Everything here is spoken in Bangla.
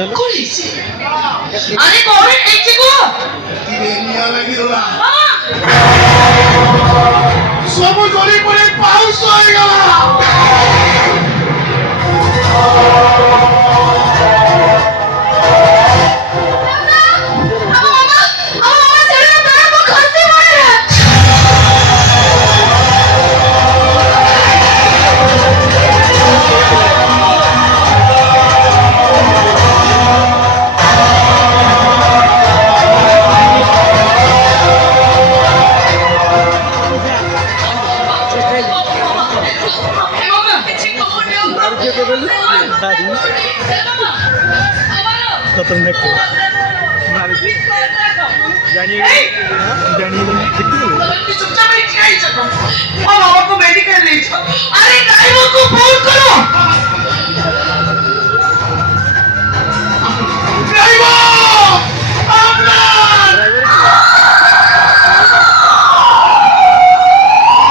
হলো? আরে করে এইছে গো সবু জড়ি পড়ে পাউস হয়ে গেল। খতরনাক জানিয়ে জানিয়ে চুপচাপ মেডিকেল